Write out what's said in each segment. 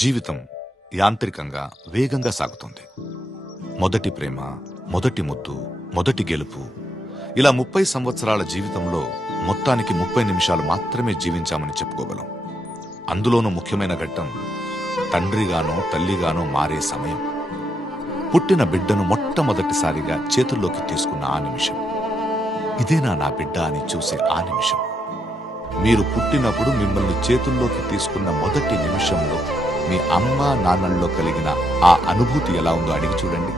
జీవితం యాంత్రికంగా వేగంగా సాగుతుంది. మొదటి ప్రేమ, మొదటి ముద్దు, మొదటి గెలుపు, ఇలా 30 సంవత్సరాల జీవితంలో మొత్తానికి 30 నిమిషాలు మాత్రమే జీవించామని చెప్పుకోగలం. అందులోనూ ముఖ్యమైన ఘట్టం తండ్రిగానో తల్లిగానో మారే సమయం. పుట్టిన బిడ్డను మొట్టమొదటిసారిగా చేతుల్లోకి తీసుకున్న ఆ నిమిషం. ఇదేనా నా బిడ్డ అని చూసే ఆ నిమిషం. మీరు పుట్టినప్పుడు మిమ్మల్ని చేతుల్లోకి తీసుకున్న మొదటి నిమిషంలో మీ అమ్మా నాన్నల్లో కలిగిన ఆ అనుభూతి ఎలా ఉందో అడిగి చూడండి.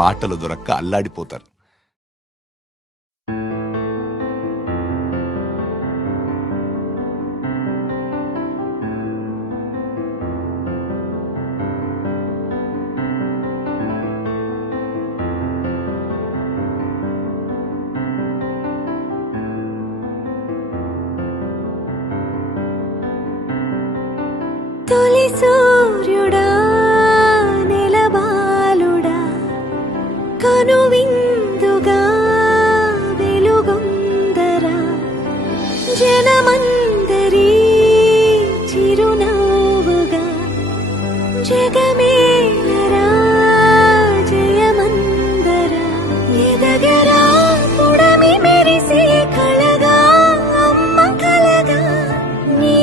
మాటలు దొరక్క అల్లాడిపోతారు. తొలి సూర్యుడా నెలబాలుడా కనువిందుగా వెలుగొందరా జనమందరి చిరునవ్వుగా జగమేలరా జయమందరా ఎదగరా పుడమి మెరిసే కళగా అమ్మ కలగా నీ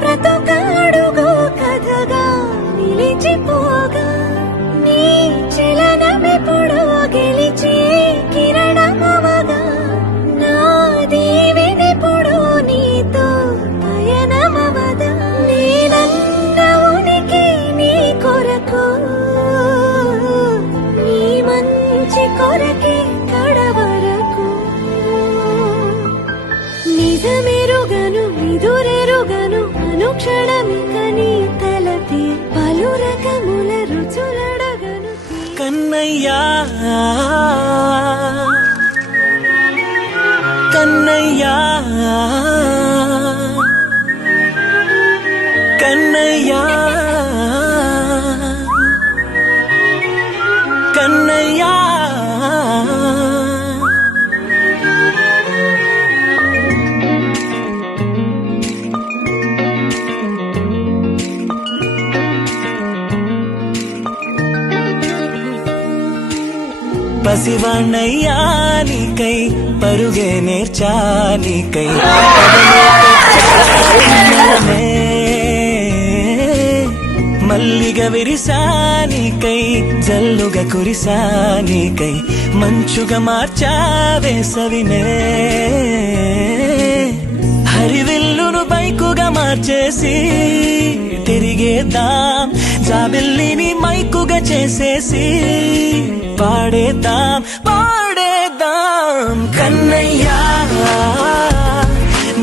బ్రతుకాడుగో కథగా నిలిచిపోగా నీ చలనమెప్పుడు గెలిచే కిరణమవగా నా దీవెనెప్పుడు నీతో పయనమవదా నేనన్న ఉనికి నీ కొరకు నీ మంచి కొరకే కడవరకు నిజమెరుగను నిదురెరుగను అనుక్షణమిక నీ తలపి పలు రకముల రుచులడగను కన్నయ్యా కన్నయ్యా కన్నయ్యా కన్నయ్యా పసివాణయ్యా నీకై పరుగే నేర్చా నీకై మల్లిగ విరిసా నీకై జల్లుగా కురిసా నీకై మంచుగా మార్చా వేసవినే హరివిల్లును బైకుగా మార్చేసి తిరిగేద్దాం జాబిల్లిని మైకుగా చేసేసి పాడేద్దాం పాడేద్దాం కన్నయ్యా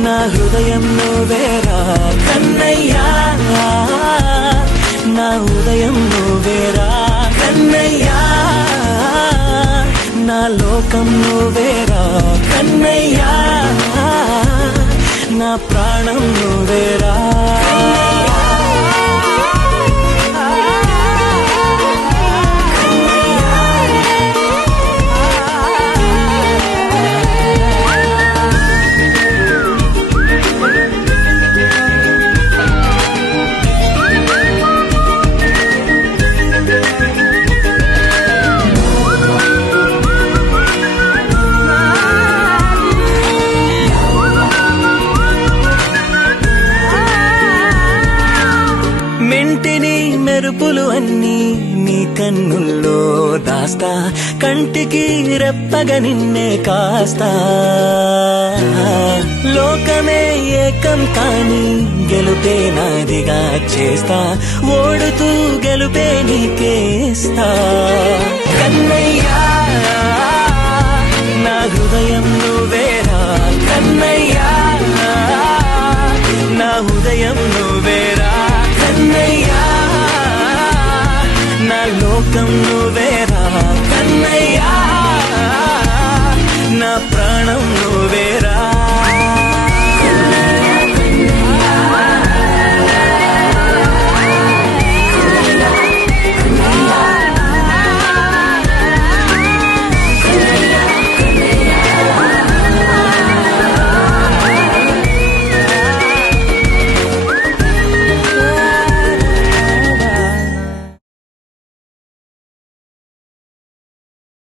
నా హృదయం నువ్వేరా కన్నయ్యా నా ఉదయం నువ్వేరా కన్నయ్యా నా లోకం నువ్వేరా కన్నయ్యా నా ప్రాణం నువ్వేరా మెంటిని మెరుపులు అన్నీ నీ కన్నుల్లో దాస్తా కంటికి రెప్పగా నిన్నే కాస్తా లోకమే ఏకం కాని గెలుపే నాదిగా చేస్తా ఓడుతూ గెలుపే నీకేస్తా కన్నయ్యా నా హృదయం నువ్వే